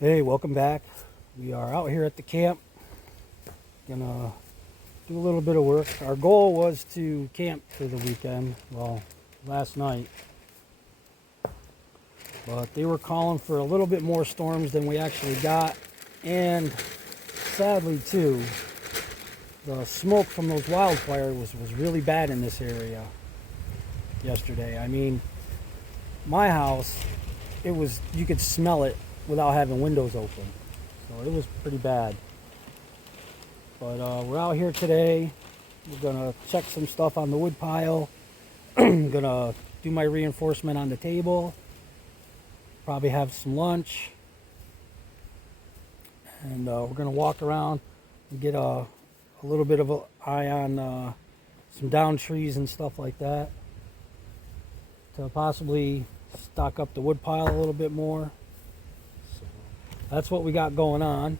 Hey, welcome back. We are out here at the camp. Gonna do a little bit of work. Our goal was to camp for the weekend, well, last night. But they were calling for a little bit more storms than we actually got. And sadly, too, the smoke from those wildfires was really bad in this area yesterday. I mean, my house, you could smell it without having windows open. So it was pretty bad. But we're out here today. We're gonna check some stuff on the wood pile. I'm gonna do my reinforcement on the table. Probably have some lunch. And we're gonna walk around and get a little bit of an eye on some down trees and stuff like that. To possibly stock up the wood pile a little bit more. So that's what we got going on.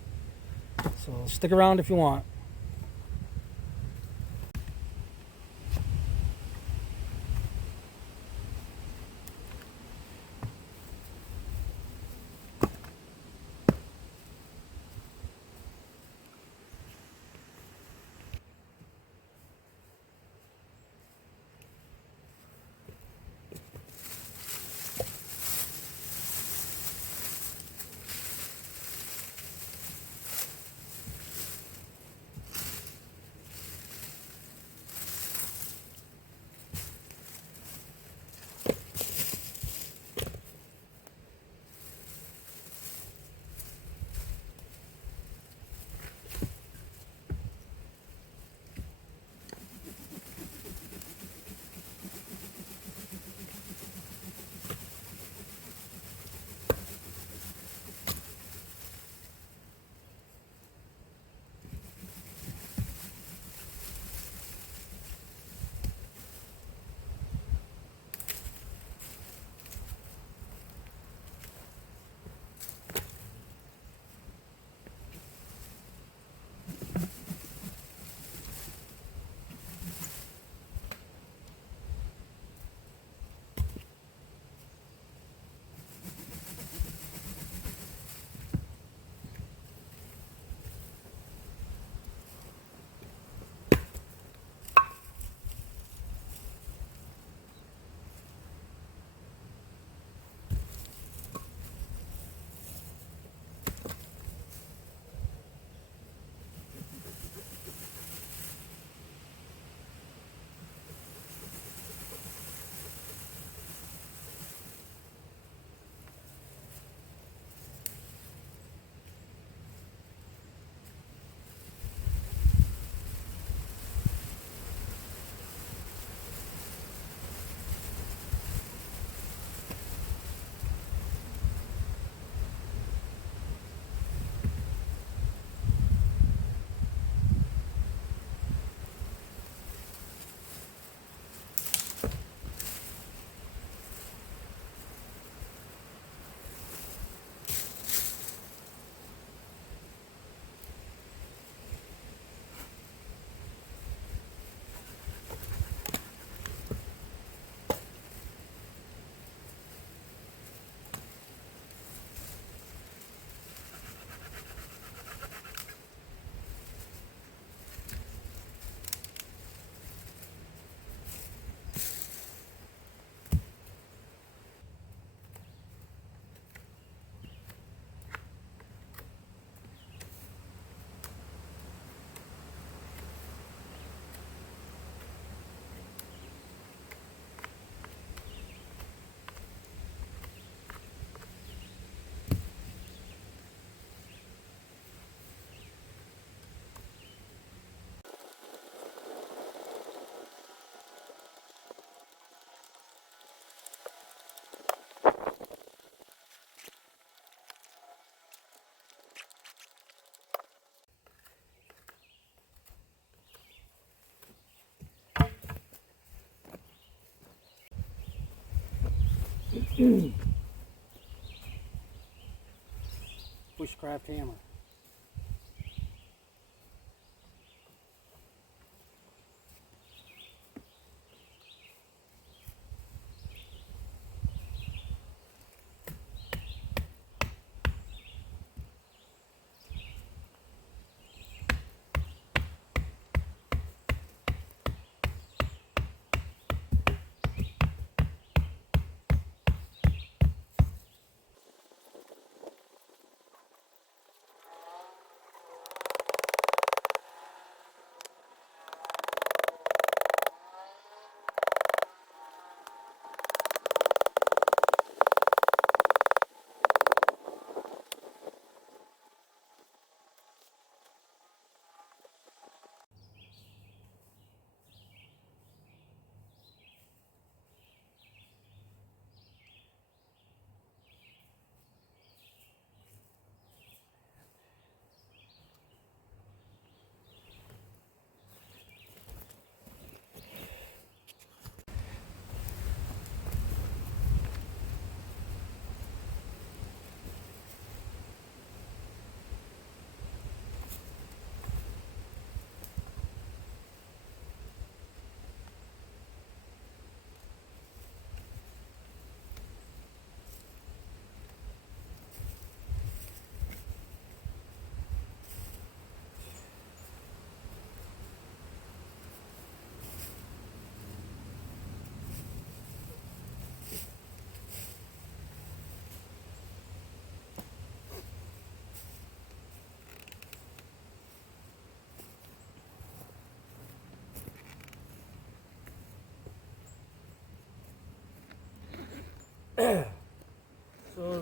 So stick around if you want. Bushcraft hammer.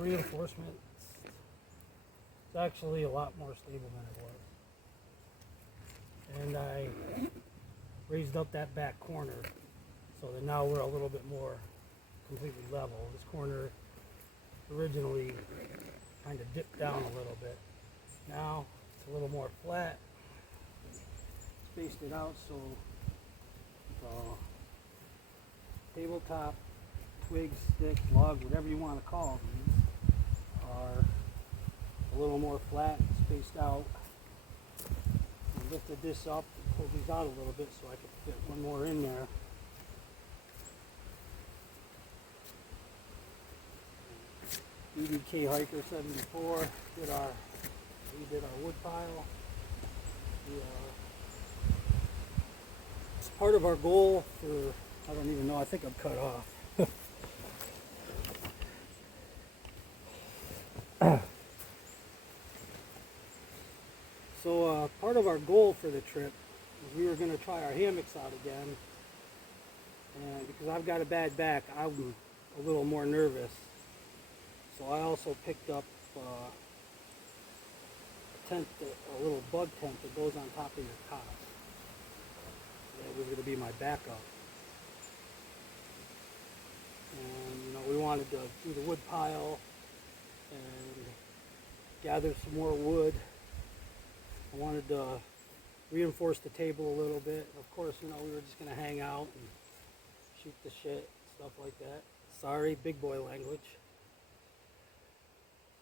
reinforcement. It's actually a lot more stable than it was. And I raised up that back corner so that now we're a little bit more completely level. This corner originally kind of dipped down a little bit. Now it's a little more flat. Spaced it out so the tabletop, twigs, sticks, logs, whatever you want to call these, are a little more flat, spaced out. I lifted this up and pulled these out a little bit so I could fit one more in there. BBK Hiker 74 we did our wood pile. It's part of our goal for, I don't even know, I think I'm cut off. So part of our goal for the trip was we were going to try our hammocks out again, and because I've got a bad back, I'm a little more nervous. So I also picked up a tent, a little bug tent that goes on top of your cot. That was going to be my backup. And you know, we wanted to do the wood pile and gather some more wood. I wanted to reinforce the table a little bit. Of course, you know, we were just going to hang out and shoot the shit, stuff like that. Sorry, big boy language.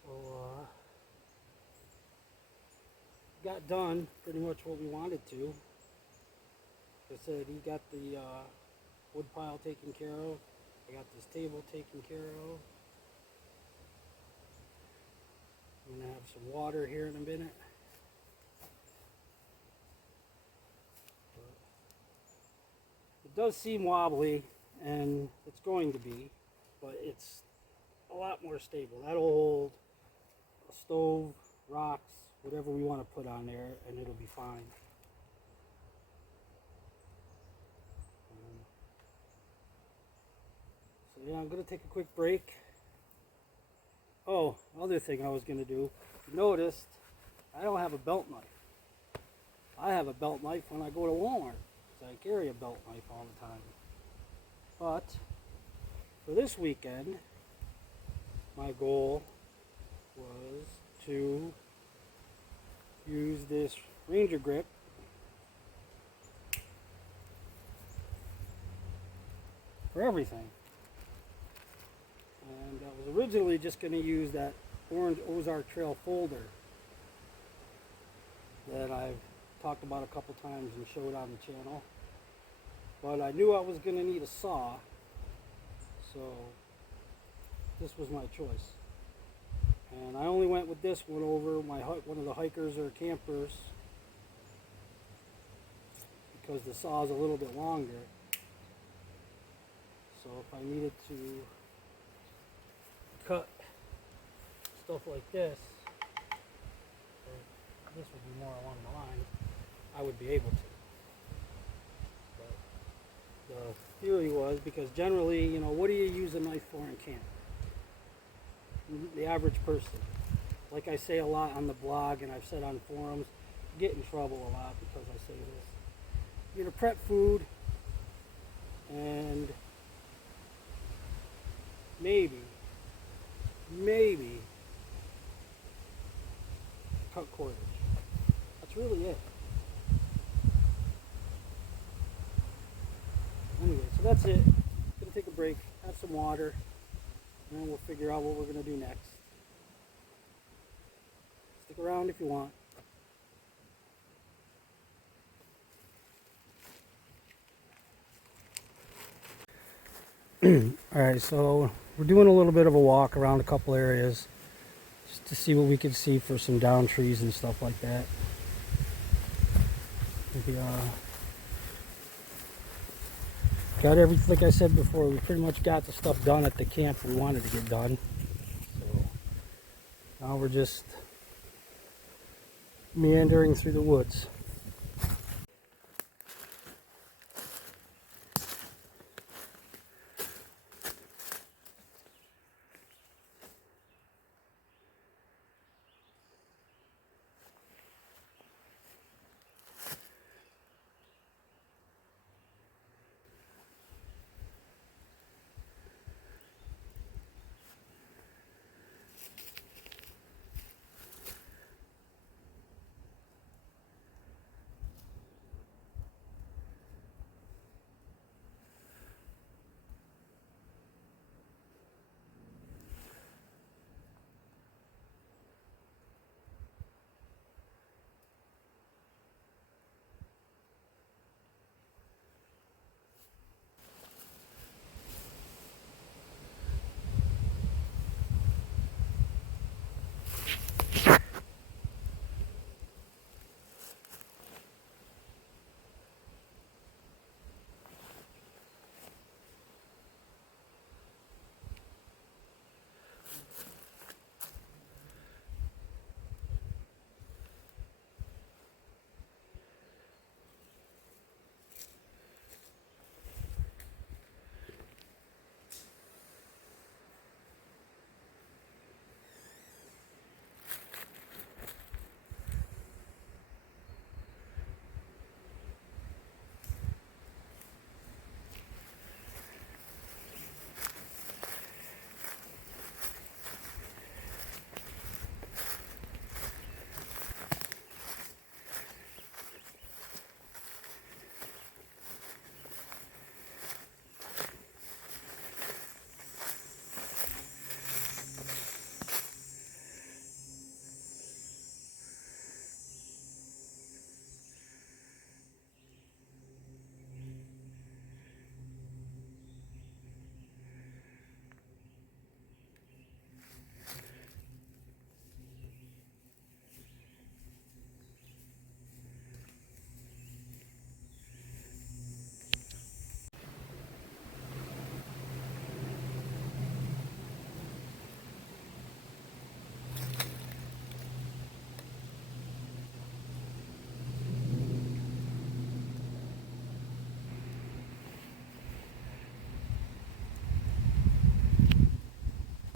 So, got done pretty much what we wanted to. Like I said, he got the wood pile taken care of. I got this table taken care of. I'm going to have some water here in a minute. It does seem wobbly, and it's going to be, but it's a lot more stable. That'll hold a stove, rocks, whatever we want to put on there, and it'll be fine. So yeah, I'm going to take a quick break. Oh, other thing I was going to do, you noticed I don't have a belt knife. I have a belt knife when I go to Walmart, because I carry a belt knife all the time. But for this weekend, my goal was to use this Ranger grip for everything. And I was originally just going to use that orange Ozark Trail folder that I've talked about a couple times and showed on the channel. But I knew I was going to need a saw, so this was my choice. And I only went with this one over one of the hikers or campers because the saw is a little bit longer. So if I needed to cut stuff like this, or this would be more along the line, I would be able to. But the theory was, because generally, you know, what do you use a knife for in camp? The average person. Like I say a lot on the blog, and I've said on forums, I get in trouble a lot because I say this. You're to prep food and maybe cut cordage. That's really it. Anyway, so that's it. Gonna take a break, have some water, and then we'll figure out what we're gonna do next. Stick around if you want. Alright, so we're doing a little bit of a walk around a couple areas just to see what we can see for some down trees and stuff like that. Maybe, got everything, like I said before, we pretty much got the stuff done at the camp we wanted to get done. So now we're just meandering through the woods.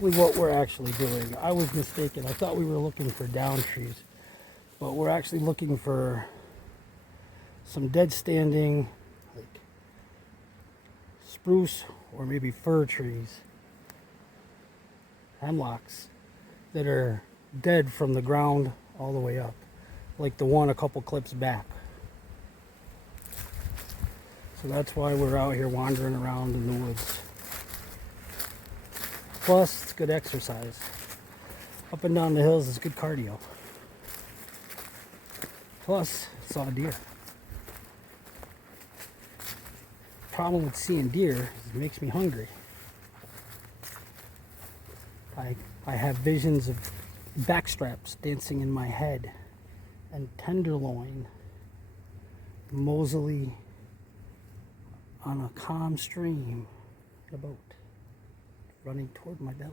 what we're actually doing. I was mistaken. I thought we were looking for down trees, but we're actually looking for some dead standing, like spruce or maybe fir trees, hemlocks that are dead from the ground all the way up, like the one a couple clips back. So that's why we're out here wandering around in the woods. Plus, it's good exercise. Up and down the hills is good cardio. Plus, I saw a deer. Problem with seeing deer is it makes me hungry. I have visions of backstraps dancing in my head and tenderloin mosily on a calm stream in a boat running toward my belly.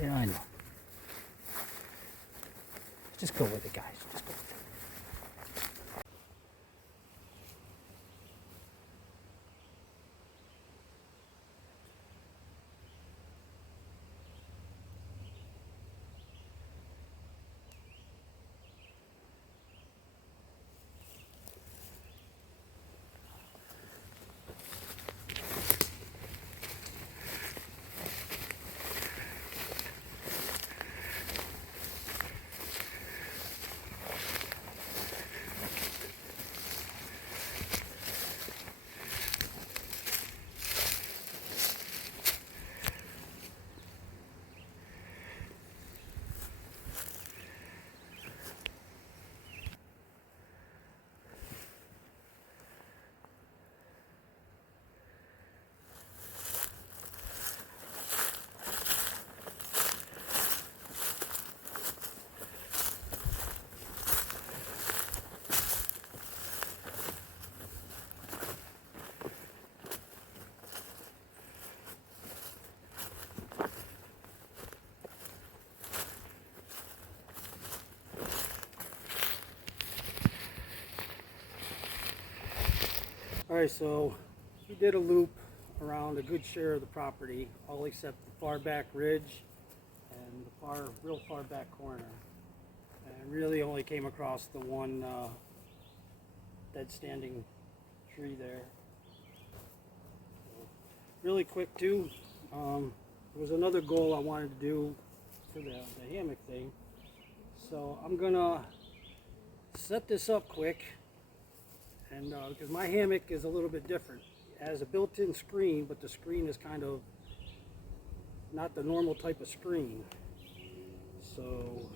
Yeah, I know. Just go with it, guys. Just go with it. Alright, so we did a loop around a good share of the property, all except the far back ridge and the real far back corner. And really only came across the one dead standing tree there. Really quick too, there was another goal I wanted to do for the hammock thing. So I'm gonna set this up quick. And because my hammock is a little bit different. It has a built-in screen, but the screen is kind of not the normal type of screen. So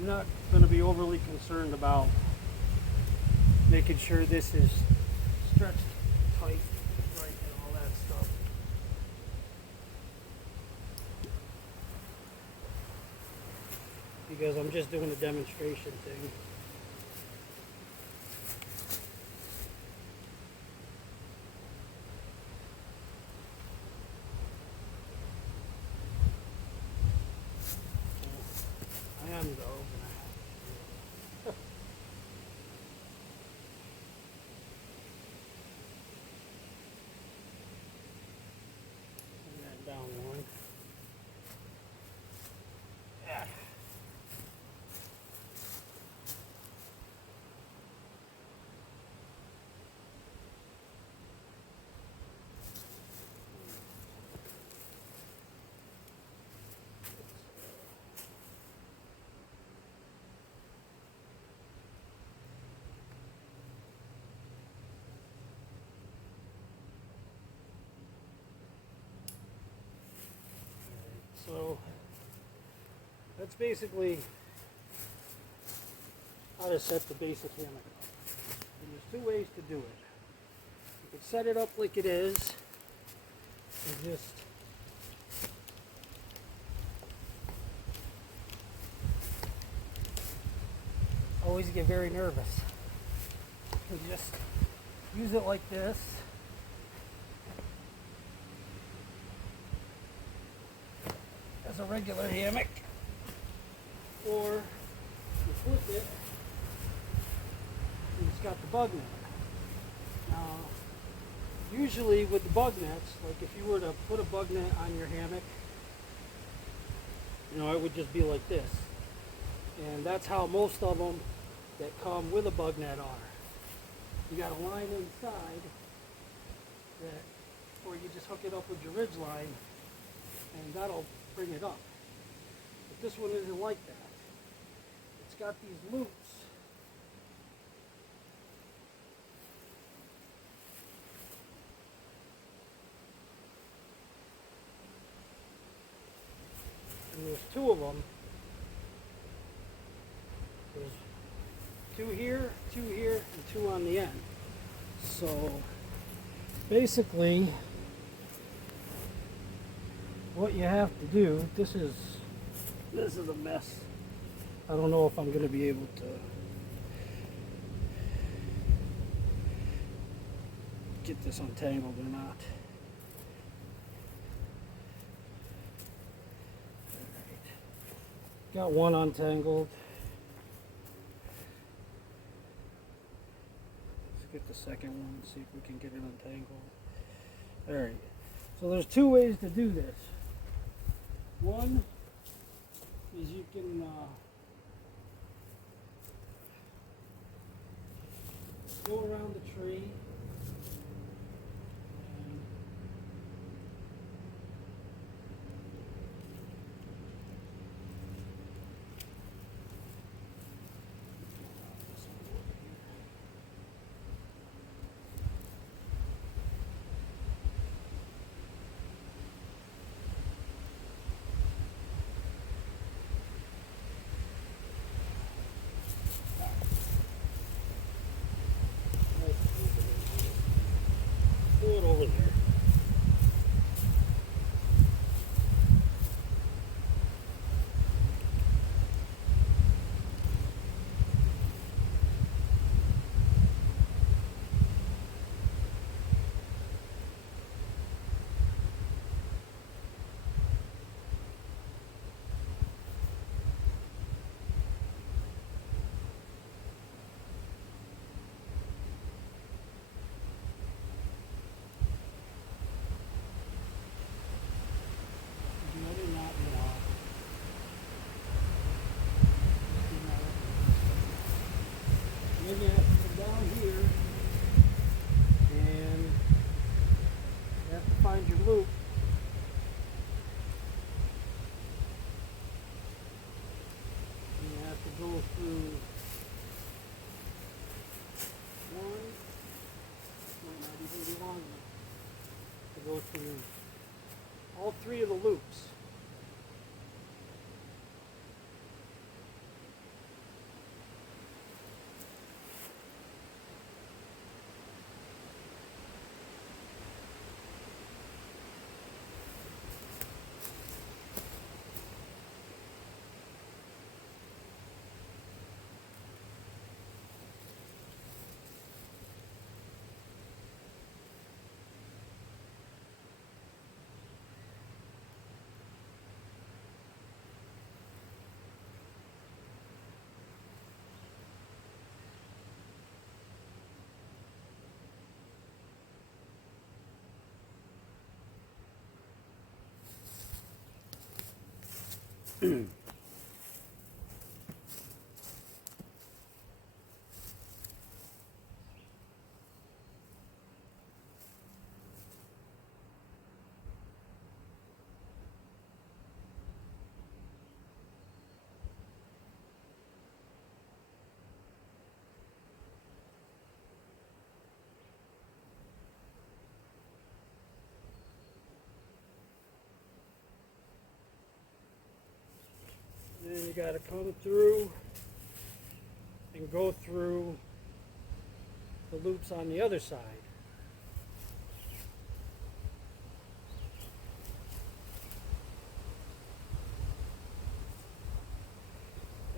I'm not going to be overly concerned about making sure this is stretched tight, right, and all that stuff. Because I'm just doing a demonstration thing. though, gonna have to bring that down one. Yeah. So that's basically how to set the basic hammock up. And there's two ways to do it. You can set it up like it is and just always get very nervous. You just use it like this. As a regular hammock, or you flip it and it's got the bug net. Now, usually with the bug nets, like if you were to put a bug net on your hammock, you know, it would just be like this. And that's how most of them that come with a bug net are. You got a line inside that, or you just hook it up with your ridge line and that'll bring it up. But this one isn't like that. It's got these loops. And there's two of them. There's two here, and two on the end. So basically, what you have to do, this is a mess. I don't know if I'm going to be able to get this untangled or not. Alright. Got one untangled. Let's get the second one, see if we can get it untangled. Alright. So there's two ways to do this. One is you can go around the tree and pull it over there. Then you have to come down here and you have to find your loop. And you have to go through one, might not even be long enough to go through all three of the loops. Then you got to come through and go through the loops on the other side.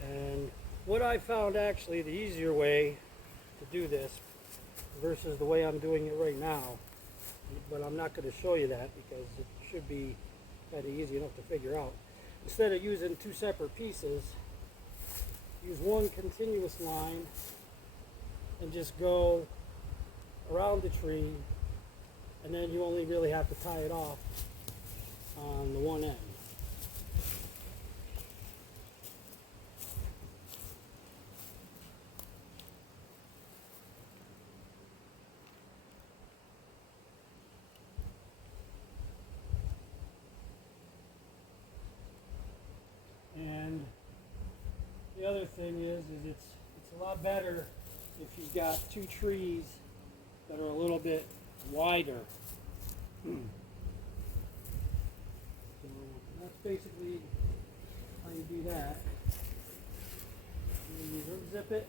And what I found actually the easier way to do this versus the way I'm doing it right now, but I'm not going to show you that because it should be kind of easy enough to figure out. Instead of using two separate pieces, use one continuous line and just go around the tree, and then you only really have to tie it off on the one end. And the other thing is it's a lot better if you've got two trees that are a little bit wider. So that's basically how you do that. And you unzip it.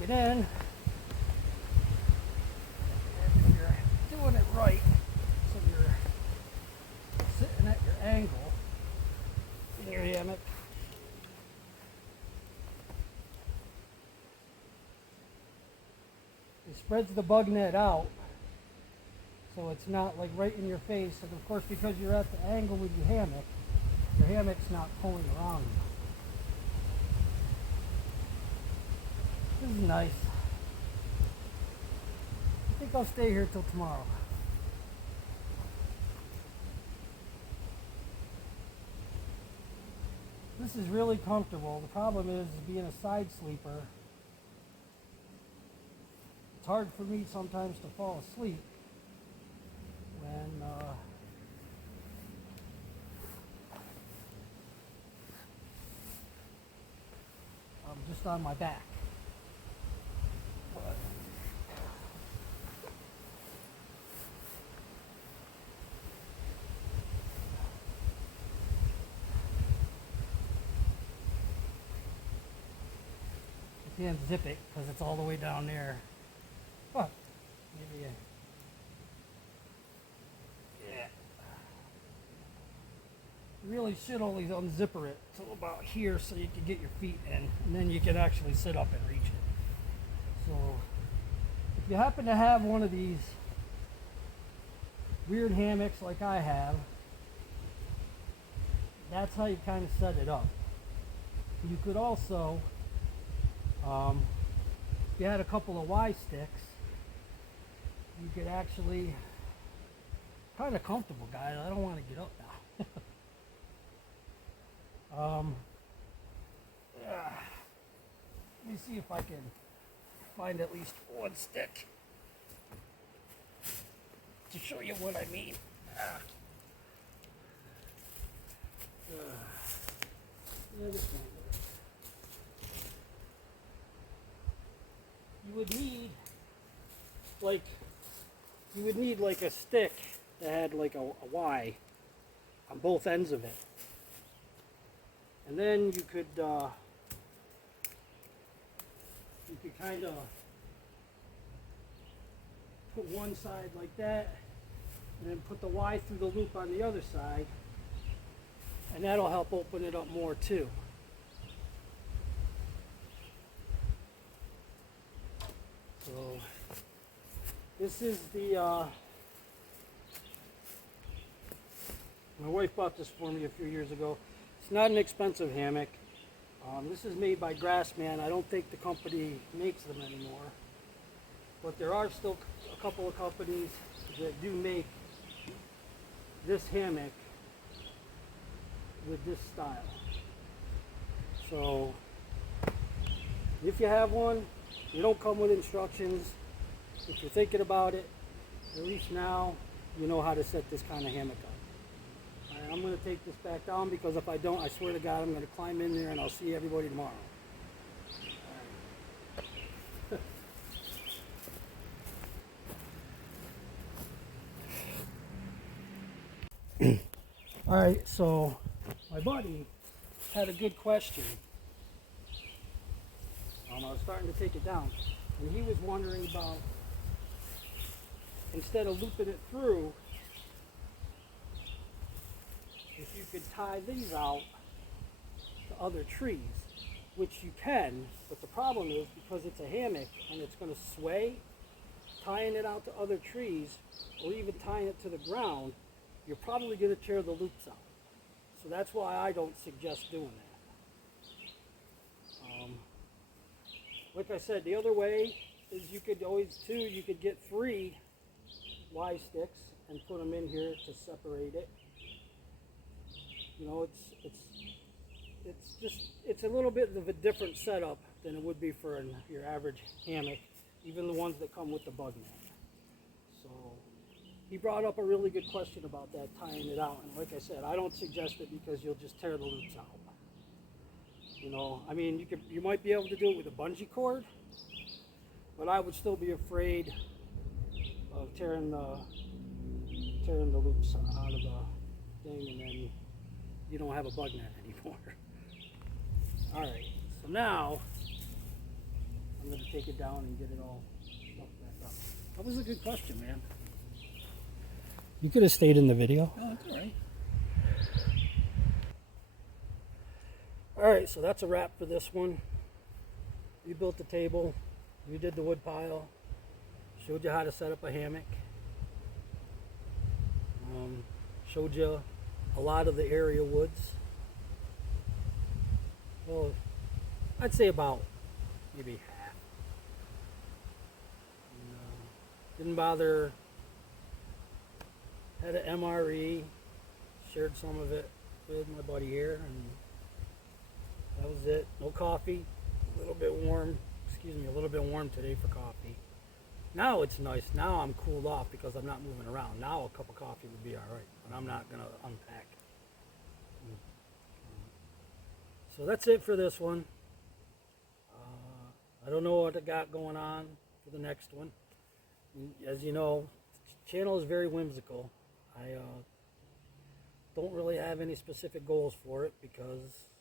Get in, and if you're doing it right, so you're sitting at your angle in your hammock, it spreads the bug net out so it's not like right in your face, and of course because you're at the angle with your hammock's not pulling around you. This is nice. I think I'll stay here till tomorrow. This is really comfortable. The problem is being a side sleeper. It's hard for me sometimes to fall asleep when I'm just on my back. Can't zip it because it's all the way down there. But maybe yeah. You really should only unzipper it till about here so you can get your feet in, and then you can actually sit up and reach it. So if you happen to have one of these weird hammocks like I have, that's how you kind of set it up. You could also if you had a couple of Y sticks, you could actually, kind of comfortable, guys. I don't want to get up now. Let me see if I can find at least one stick to show you what I mean. Yeah, this one. You would need like a stick that had like a Y on both ends of it, and then you could kind of put one side like that, and then put the Y through the loop on the other side, and that'll help open it up more too. So this is the, my wife bought this for me a few years ago. It's not an expensive hammock. This is made by Grassman. I don't think the company makes them anymore. But there are still a couple of companies that do make this hammock with this style. So if you have one, you don't come with instructions. If you're thinking about it, at least now you know how to set this kind of hammock up. All right, I'm going to take this back down because if I don't, I swear to God, I'm going to climb in there and I'll see everybody tomorrow. All right, so my buddy had a good question. I was starting to take it down, and he was wondering about, instead of looping it through, if you could tie these out to other trees, which you can, but the problem is because it's a hammock and it's going to sway, tying it out to other trees or even tying it to the ground, you're probably going to tear the loops out. So that's why I don't suggest doing that. Like I said, the other way is you could always, you could get 3 Y sticks and put them in here to separate it. You know, it's a little bit of a different setup than it would be for your average hammock, even the ones that come with the bug net. So he brought up a really good question about that, tying it out, and like I said, I don't suggest it because you'll just tear the loops out. You know, I mean, you might be able to do it with a bungee cord, but I would still be afraid of tearing the loops out of the thing, and then you don't have a bug net anymore. All right, so now I'm going to take it down and get it all stuffed back up. That was a good question, man. You could have stayed in the video. Oh, that's all right. All right, so that's a wrap for this one. We built the table, we did the wood pile, showed you how to set up a hammock, showed you a lot of the area woods. Well, I'd say about maybe half. Didn't bother. Had an MRE, shared some of it with my buddy here, and that was it. No coffee, a little bit warm, a little bit warm today for coffee. Now it's nice, now I'm cooled off because I'm not moving around. Now a cup of coffee would be all right, but I'm not gonna unpack. So that's it for this one. I don't know what I got going on for the next one. As you know, the channel is very whimsical. I don't really have any specific goals for it because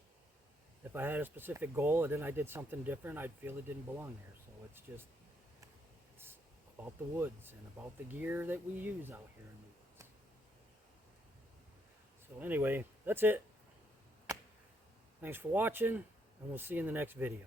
if I had a specific goal and then I did something different, I'd feel it didn't belong there. So it's about the woods and about the gear that we use out here in the woods. So anyway, that's it. Thanks for watching, and we'll see you in the next video.